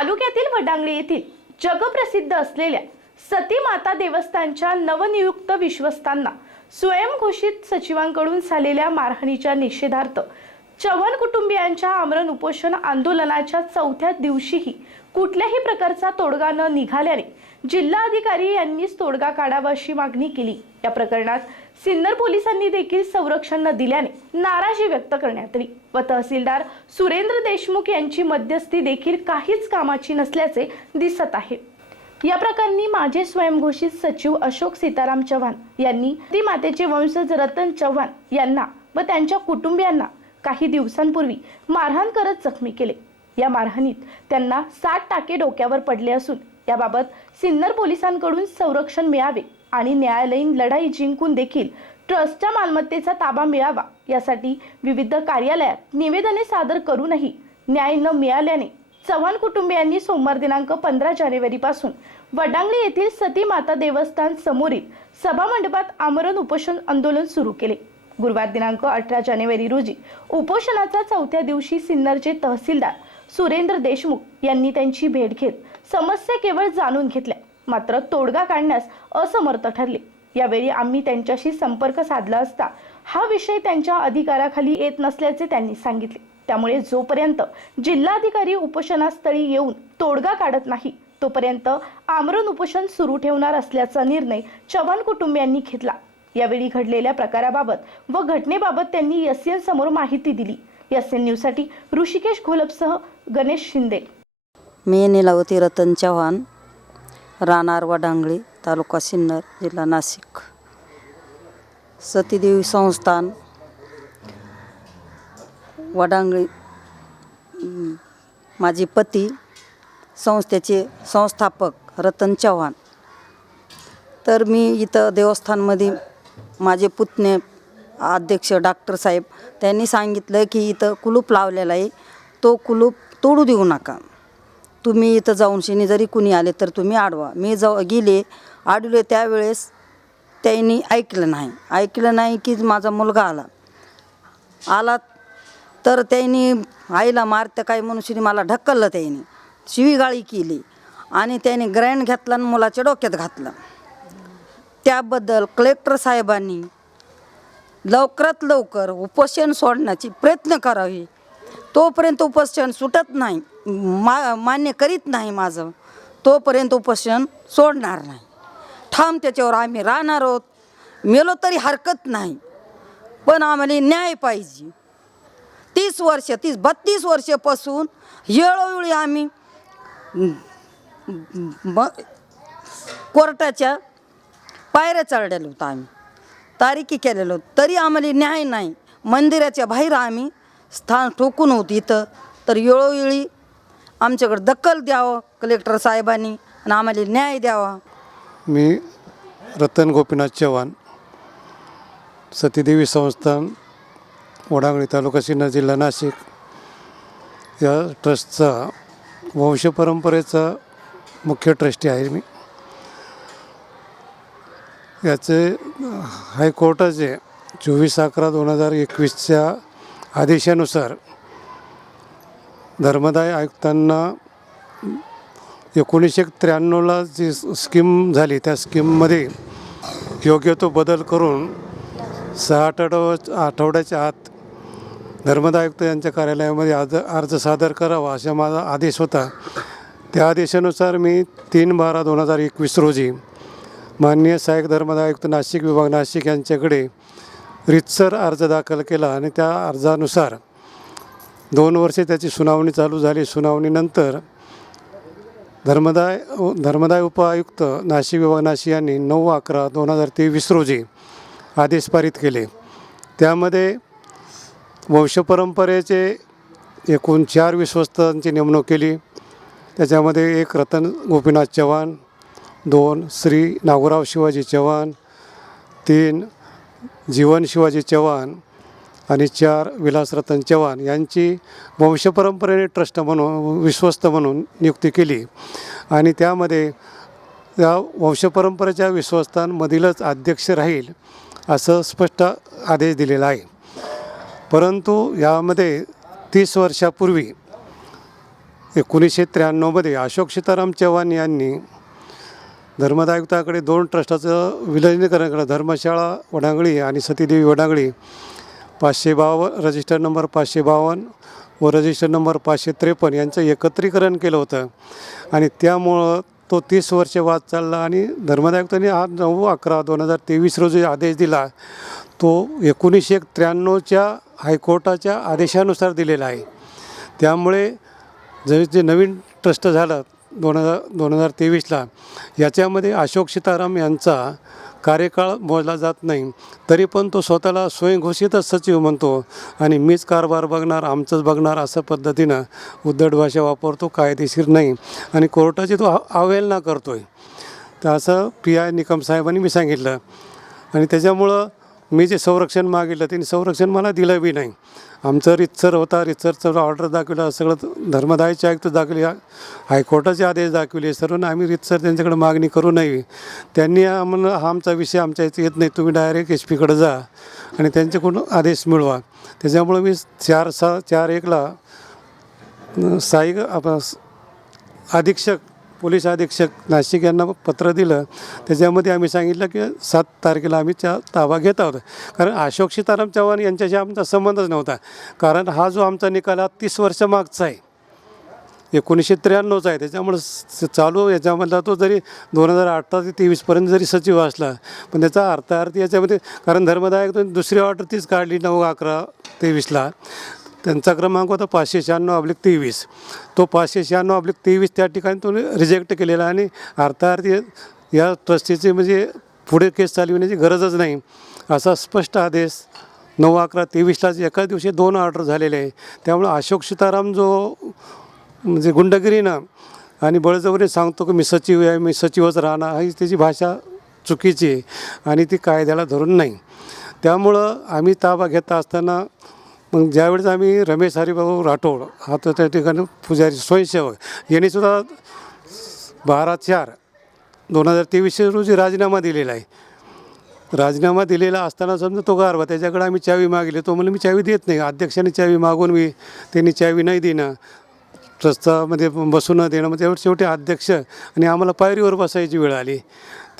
तालुक्यातील वडांगळे येथील जगप्रसिद्ध असलेल्या सती माता देवस्थानच्या नवनियुक्त विश्वस्तांना स्वयंघोषित सचिवांकडून झालेल्या मारहाणीच्या निषेधार्थ चव्हाण कुटुंबियांच्या आमरण उपोषण आंदोलनाच्या चौथ्या दिवशीही कुठल्याही प्रकारचा तोडगा न निघाल्याने जिल्हाधिकारी यांनीच तोडगा काढावा अशी मागणी केली. या प्रकरणात सिन्नर पोलिसांनी देखील संरक्षण न दिल्याने नाराजी व्यक्त करण्यात आली. व तहसीलदार सुरेंद्र देशमुख यांची मध्यस्थी देखील काहीच कामाची नसल्याचे दिसत आहे. या प्रकरणी माझे स्वयंघोषित सचिव अशोक सीताराम चव्हाण यांनी ती मातेचे वंशज रतन चव्हाण यांना व त्यांच्या कुटुंबियांना काही दिवसांपूर्वी मारहाण करत जखमी केले. या मारहाणीत त्यांना सात टाके डोक्यावर पडले असून याबाबत सिन्नर पोलिसांकडून संरक्षण मिळावे आणि न्यायालयीन लढाई जिंकून देखील ट्रस्टच्या मालमत्तेचा ताबा मिळावा यासाठी विविध कार्यालयात निवेदने सादर करूनही न्याय न मिळाल्याने चव्हाण कुटुंबियांनी सोमवार दिनांक पंधरा जानेवारीपासून वडांगली येथील सती माता देवस्थान समोरील सभामंडपात आमरण उपोषण आंदोलन सुरू केले. गुरुवार दिनांक अठरा जानेवारी रोजी उपोषणाचा चौथ्या दिवशी सिन्नरचे तहसीलदार सुरेंद्र देशमुख यांनी त्यांची भेट घेत समस्या केवळ जाणून घेतल्या. मात्र तोडगा काढण्यास असमर्थ ठरले. यावेळी आम्ही त्यांच्याशी संपर्क साधला असता हा विषय त्यांच्या अधिकाराखाली येत नसल्याचे त्यांनी सांगितले. त्यामुळे जोपर्यंत जिल्हाधिकारी उपोषणास्थळी येऊन तोडगा काढत नाही तोपर्यंत आमरण उपोषण सुरू ठेवणार असल्याचा निर्णय चव्हाण कुटुंबियांनी घेतला. यावेळी घडलेल्या प्रकाराबाबत व घटनेबाबत त्यांनी एस एन समोर माहिती दिली. एस एन न्यूजसाठी ऋषिकेश घोलपसह गणेश शिंदे. मी निलावती रतन चव्हाण. राहणार वडांगळी तालुका सिन्नर जिल्हा नाशिक. सतीदेवी संस्थान वडांगळी. माझे पती संस्थेचे संस्थापक रतन चव्हाण. तर मी इथं देवस्थानमध्ये माझे पुतणे अध्यक्ष डॉक्टर साहेब त्यांनी सांगितलं की इथं कुलूप लावलेला आहे. तो कुलूप तोडू देऊ नका. तुम्ही इथं जाऊन शिनी जरी कुणी आले तर तुम्ही आडवा. मी जाऊ गेले आडले त्यावेळेस त्यांनी ऐकलं नाही. ऐकलं नाही की माझा मुलगा आला. आला तर त्यांनी आईला मारतं काय मनुष्याने मला ढकललं त्यांनी. शिवीगाळी केली आणि त्याने ग्रँड घेतला आणि मुलाच्या डोक्यात घातलं. त्याबद्दल कलेक्टर साहेबांनी लवकरात लवकर उपोषण सोडण्याची प्रयत्न करावी. तोपर्यंत उपोषण सुटत नाही. मा मान्य करीत नाही माझं. तोपर्यंत उपोषण सोडणार नाही. ठाम त्याच्यावर आम्ही राहणार आहोत. मेलो तरी हरकत नाही. पण आम्हाला न्याय पाहिजे. तीस वर्ष तीस बत्तीस वर्षापासून वेळोवेळी आम्ही कोर्टाच्या पायऱ्या चढलेलो होतो आम्ही. तारीखी केलेलो तरी आम्हाला न्याय नाही. मंदिराच्या बाहेर आम्ही स्थान ठोकून होती इथं. तर वेळोवेळी आमच्याकडे दखल द्यावं कलेक्टर साहेबांनी आणि आम्हाला न्याय द्यावा. मी रतन गोपीनाथ चव्हाण सतीदेवी संस्थान वडांगळी तालुका सिन्नर जिल्हा नाशिक. या ट्रस्टचा वंशपरंपरेचा मुख्य ट्रस्टी आहे मी. याचे हायकोर्टाचे चोवीस अकरा दोन हजार एकवीसच्या आदेशानुसार धर्मदाय आयुक्तांना एकोणीसशे त्र्याण्णवला जी स्कीम झाली त्या स्कीममध्ये योग्य तो बदल करून सहा आठवड्या आठवड्याच्या आत धर्मदाय आयुक्त यांच्या कार्यालयामध्ये आज अर्ज सादर करावा असा माझा आदेश होता. त्या आदेशानुसार मी तीन बारा दोन हजार एकवीस रोजी माननीय सहाय्यक धर्मदाय आयुक्त नाशिक विभाग नाशिक यांच्याकडे रितसर अर्ज दाखल केला आणि त्या अर्जानुसार दोन वर्षे त्याची सुनावणी चालू झाली. सुनावणीनंतर धर्मदाय धर्मदाय उपायुक्त नाशिक विभाग नाशिक यांनी नऊ अकरा दोन हजार तेवीस रोजी आदेश पारित केले. त्यामध्ये वंशपरंपरेचे एकूण चार विश्वस्तांची नेमणूक केली. त्याच्यामध्ये एक रतन गोपीनाथ चव्हाण दोन श्री नागोराव शिवाजी चव्हाण तीन जीवन शिवाजी चव्हाण आणि चार विलासरतन चव्हाण यांची वंशपरंपरेने ट्रस्ट म्हणून विश्वस्त म्हणून नियुक्ती केली. आणि त्यामध्ये या वंशपरंपरेच्या विश्वस्तांमधीलच अध्यक्ष राहील असं स्पष्ट आदेश दिलेला आहे. परंतु यामध्ये तीस वर्षापूर्वी एकोणीसशे त्र्याण्णवमध्ये अशोक सीताराम चव्हाण यांनी धर्मदायुक्ताकडे दोन ट्रस्टाचं विलिनीकरण केलं धर्मशाळा वडांगळी आणि सतीदेवी वडांगळी. पाचशे बावन्न रजिस्टर नंबर पाचशे बावन्न व रजिस्टर नंबर पाचशे त्रेपन्न यांचं एकत्रीकरण केलं होतं. आणि त्यामुळं तो तीस वर्ष वाद चालला आणि धर्मदायुक्तांनी हा नऊ अकरा दोन हजार तेवीस रोजी आदेश दिला. तो एकोणीसशे त्र्याण्णवच्या हायकोर्टाच्या आदेशानुसार दिलेला आहे. त्यामुळे जे जे नवीन ट्रस्ट झालं दोन हजार दोन हजार तेवीसला. याच्यामध्ये अशोक सीताराम यांचा कार्यकाळ मोजला जात नाही. तरी पण तो स्वतःला स्वयंघोषितच सचिव म्हणतो आणि मीच कारभार बघणार आमचंच बघणार असं पद्धतीनं उद्धट भाषा वापरतो कायदेशीर नाही. आणि कोर्टाची तो अवहेलना करतो आहे तर असं पी आय निकम साहेबांनी मी सांगितलं. आणि त्याच्यामुळं मी जे संरक्षण मागितलं त्यांनी संरक्षण मला दिलं बी नाही. आमचं रितसर होता रितसरचं ऑर्डर दाखवलं सगळं धर्मदायचे आयुक्त दाखवले हायकोर्टाचे आदेश दाखवले सर्व आम्ही रितसर त्यांच्याकडे मागणी करू नये. त्यांनी आम्हाला हा आमचा विषय आमच्या इथे येत नाही तुम्ही डायरेक्ट एच पीकडे जा आणि त्यांच्याकडून आदेश मिळवा. त्याच्यामुळं मी चार सहा चार एकला साई आपण अधीक्षक पोलीस अधीक्षक नाशिक यांना पत्र दिलं. त्याच्यामध्ये आम्ही सांगितलं की सात तारखेला आम्ही त्या ताबा घेत आहोत. कारण अशोक सीताराम चव्हाण यांच्याशी आमचा संबंधच नव्हता. कारण हा जो आमचा निकाल हा तीस वर्ष मागचा आहे. एकोणीसशे त्र्याण्णवचा आहे. त्याच्यामुळं स- चालू याच्यामधला तो जरी दोन हजार अठरा ते तेवीसपर्यंत जरी सचिव असला पण त्याचा अर्थार्थ याच्यामध्ये कारण धर्मदायक दुसरी ऑर्डर तीच काढली नऊ अकरा तेवीसला. त्यांचा क्रमांक होता पाचशे शहाण्णव अब्लिक तेवीस. तो पाचशे शहाण्णव अब्लिक तेवीस त्या ठिकाणी तो रिजेक्ट केलेला आणि अर्थार्थ या- ट्रस्टीचे म्हणजे पुढे केस चालविण्याची गरजच नाही. असा स्पष्ट आदेश नऊ अकरा तेवीसलाच एकाच दिवशी दोन ऑर्डर झालेले आहे. त्यामुळे अशोक सीताराम जो म्हणजे गुंडगिरीनं आणि बळजबरी सांगतो की मी सचिव आहे मी सचिवच राहणार ही त्याची भाषा चुकीची आहे आणि ती कायद्याला धरून नाही. त्यामुळं आम्ही ताबा घेता असताना मग ज्यावेळेस आम्ही रमेश हरिभाऊ राठोड हा तर त्या ठिकाणी पुजारी स्वयंसेवक यांनी सुद्धा बारा चार दोन हजार तेवीस रोजी राजीनामा दिलेला आहे. राजीनामा दिलेला असताना समजा तो गारवा त्याच्याकडे आम्ही चावी मागली तो म्हणलं मी चावी देत नाही अध्यक्षाने चावी मागून मी त्यांनी चावी नाही देणं रस्तामध्ये बसू न देणं. मग त्यावेळी शेवटी अध्यक्ष आणि आम्हाला पायरीवर बसायची वेळ आली.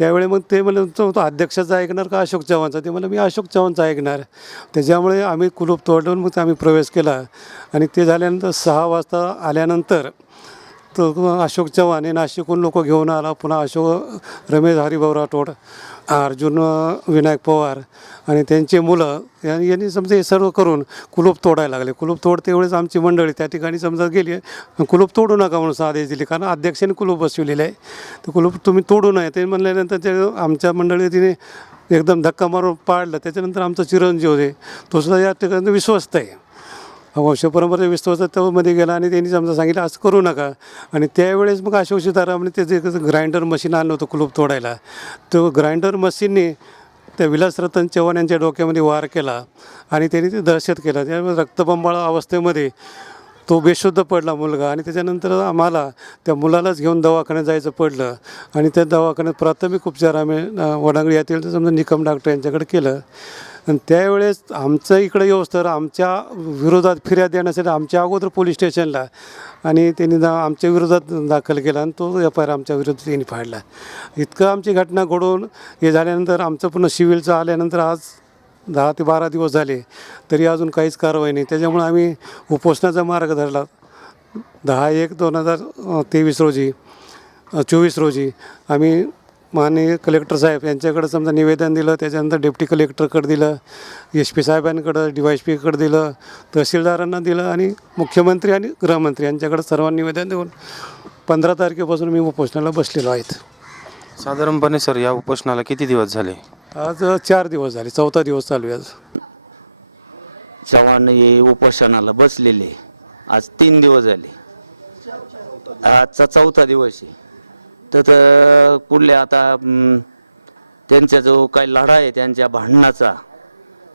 त्यावेळी मग ते म्हणलं तो तो अध्यक्षाचा ऐकणार का अशोक चव्हाणचा? ते म्हणलं मी अशोक चव्हाणचा ऐकणार. त्याच्यामुळे आम्ही कुलूप तोडून मग आम्ही प्रवेश केला. आणि ते झाल्यानंतर सहा वाजता आल्यानंतर तो अशोक चव्हाण हे नाशिकहून लोक घेऊन आला. पुन्हा अशोक रमेश हरिभाऊ राठोड अर्जुन विनायक पवार आणि त्यांचे मुलं यांनी यांनी समजा हे सर्व करून कुलूप तोडायला लागले. कुलूप तोड तेवढेच आमची मंडळी त्या ठिकाणी समजा गेली. कुलूप तोडू नका म्हणून आदेश दिले. कारण अध्यक्षाने कुलूप बसविलेले आहे. तर कुलूप तुम्ही तोडू नये. ते म्हणल्यानंतर ते आमच्या मंडळी तिने एकदम धक्का मारून पाडलं. त्याच्यानंतर आमचा चिरंजीव होते तो सुद्धा या ठिकाणी विश्वस्त आहे. वंशपरंपरा परंपरा त्यामध्ये गेला आणि त्यांनी समजा सांगितलं असं करू नका. आणि त्यावेळेस मग अशोक सीतारामने ते जे ग्राइंडर मशीन आणलं होतं कुलूप तोडायला. तो ग्राइंडर मशीनने त्या विलास रतन चव्हाण यांच्या डोक्यामध्ये वार केला आणि त्यांनी ते दहशत केला. त्यामुळे रक्तबंबाळ अवस्थेमध्ये तो बेशुद्ध पडला मुलगा आणि त्याच्यानंतर आम्हाला त्या मुलालाच घेऊन दवाखान्यात जायचं पडलं आणि त्या दवाखान्यात प्राथमिक उपचार आम्ही अ, वडांगडी तर समजा निकम डॉक्टर यांच्याकडे केलं. आणि त्यावेळेस आमचं इकडे येऊस तर आमच्या विरोधात फिर्याद देण्यासाठी आमच्या अगोदर पोलीस स्टेशनला आणि त्यांनी दा आमच्या विरोधात दाखल केला आणि तो एफ आय आर आमच्या विरोधात त्यांनी फाडला. इतकं आमची घटना घडून हे झाल्यानंतर आमचं पुन्हा सिव्हिलचं आल्यानंतर आज दहा ते बारा दिवस झाले तरी अजून काहीच कारवाई नाही. त्याच्यामुळे आम्ही उपोषणाचा मार्ग धरला. दहा एक दोन हजार तेवीस रोजी चोवीस रोजी आम्ही माननीय कलेक्टर साहेब यांच्याकडे समजा निवेदन दिलं त्याच्यानंतर डेप्टी कलेक्टरकडे दिलं एस पी साहेबांकडं डी वाय एस पीकडे दिलं तहसीलदारांना दिलं आणि मुख्यमंत्री आणि गृहमंत्री यांच्याकडे सर्वांनी निवेदन देऊन पंधरा तारखेपासून मी उपोषणाला बसलेलो आहेत. साधारणपणे सर या उपोषणाला किती दिवस झाले? आज चार दिवस झाले चौथा दिवस चालू आहे आज. चव्हाण हे उपोषणाला बसलेले. आज तीन दिवस झाले. आजचा चौथा दिवस आहे. तर पुढले आता त्यांचा जो काही लढा आहे त्यांच्या भांडणाचा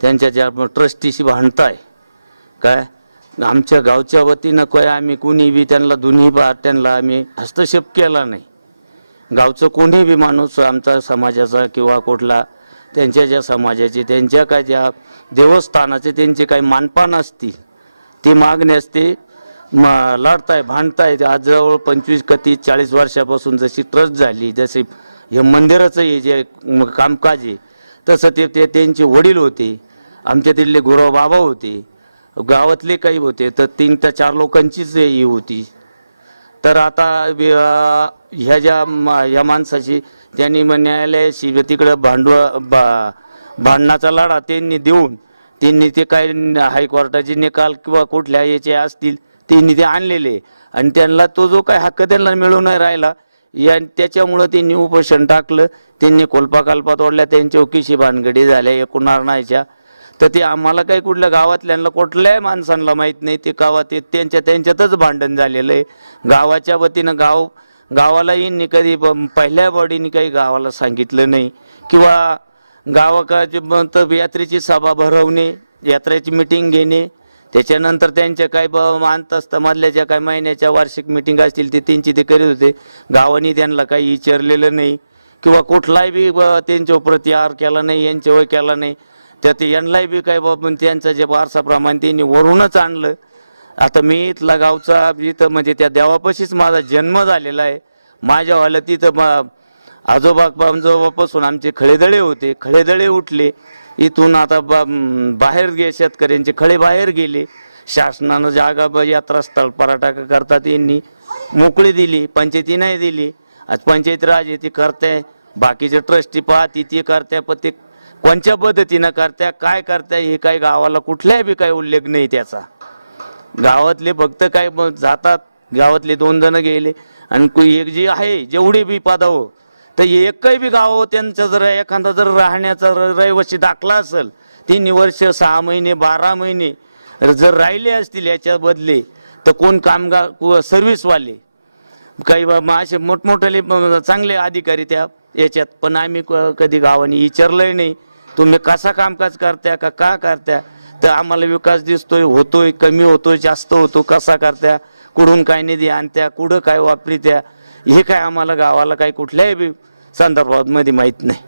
त्यांच्या ज्या ट्रस्टीशी भांडताय काय? आमच्या गावच्या वतीनं काय आम्ही कुणी बी त्यांना दोन्ही बा त्यांना आम्ही हस्तक्षेप केला नाही. गावचं कोणी बी माणूस आमचा समाजाचा किंवा कुठला त्यांच्या ज्या समाजाचे त्यांच्या काय ज्या देवस्थानाचे त्यांचे काही मानपान असतील ती मागणी असते मा लढताय भांडताय आज जवळ पंचवीस का तीस चाळीस वर्षापासून जशी ट्रस्ट झाली जशी हे मंदिराचं हे जे कामकाज आहे तसं ते ते त्यांचे वडील होते आमच्या तिथले गुरव बाबा होते गावातले काही होते तर तीन त्या चार लोकांचीच ही होती. तर आता ह्या ज्या म- या माणसाची त्यांनी न्यायालयाशी तिकडे भांडव बा- भांडणाचा लढा त्यांनी देऊन त्यांनी ते काय हायकोर्टाचे निकाल किंवा कुठल्या याचे असतील ते निधी आणलेले. आणि त्यांना तो जो काय हक्क त्यांना मिळून नाही राहिला या त्याच्यामुळं त्यांनी उपोषण टाकलं. त्यांनी कोलपा कालपा तोडल्या त्यांच्या ओकेशी भानगडी झाल्या एकूण नारणायच्या तर ते आम्हाला काही कुठल्या गावातल्यांना कुठल्याही माणसांना माहीत नाही ते गावात ते त्यांच्या त्यांच्यातच भांडण झालेलं आहे. गावाच्या वतीनं गाव गावालाही नी कधी ब- पहिल्या बॉडीने काही गावाला सांगितलं नाही. किंवा गावाकाची यात्रेची सभा भरवणे यात्रेची मिटिंग घेणे त्याच्यानंतर त्यांच्या काय ब अंतस्त मधल्या ज्या काही महिन्याच्या वार्षिक मिटिंग असतील ते त्यांची ते करीत होते. गावाने त्यांना काही विचारलेलं नाही. किंवा कुठलाही बी ब- त्यांच्यावर प्रतिहार केला नाही यांच्यावर केला नाही. त्यात यांनाही बी काय बाबा त्यांचं जे वारसाप्रमाणे त्यांनी वरूनच आणलं. आता मी इथला गावचा इथं म्हणजे त्या देवापाशीच माझा जन्म झालेला आहे. माझ्यावाला तिथं आजोबा आजोबापासून आमचे खळेदळे होते. खळेदळे उठले. इथून आता बाहेर गे शेतकऱ्यांचे खळे बाहेर गेले. शासनानं जागा ब- यात्रा स्थळ पराठा करतात यांनी. मोकळी दिली पंचायती नाही दिली. आज पंचायत राज येते करते. बाकीचे ट्रस्टी पाहती ती करते पण ते कोणत्या पद्धतीनं करत्या काय करत्या हे काही गावाला कुठल्याही बी काही उल्लेख नाही त्याचा. गावातले फक्त काय जातात. गावातले दोन जण गेले. आणि कु- एक जी आहे जेवढी बी पदावं हो, तर एकही बी गाव त्यांचा जर एखादा जर राहण्याचा र- रहिवासी दाखला असेल तीन वर्ष सहा महिने बारा महिने जर राहिले असतील याच्या बदले तर कोण कामगार सर्व्हिसवाले काही बा- मग असे मोठमोठाले चांगले अधिकारी त्या याच्यात. पण आम्ही क- कधी गावाने विचारलंय नाही. तुम्ही कसा कामकाज करत्या का का करत्या? तर आम्हाला विकास दिसतोय होतोय कमी होतोय जास्त होतो कसा करत्या? कुठून काय निधी आणत्या कुठं काय वापरित्या? हे काय आम्हाला गावाला काही कुठल्याही बी संदर्भात मध्ये नाही.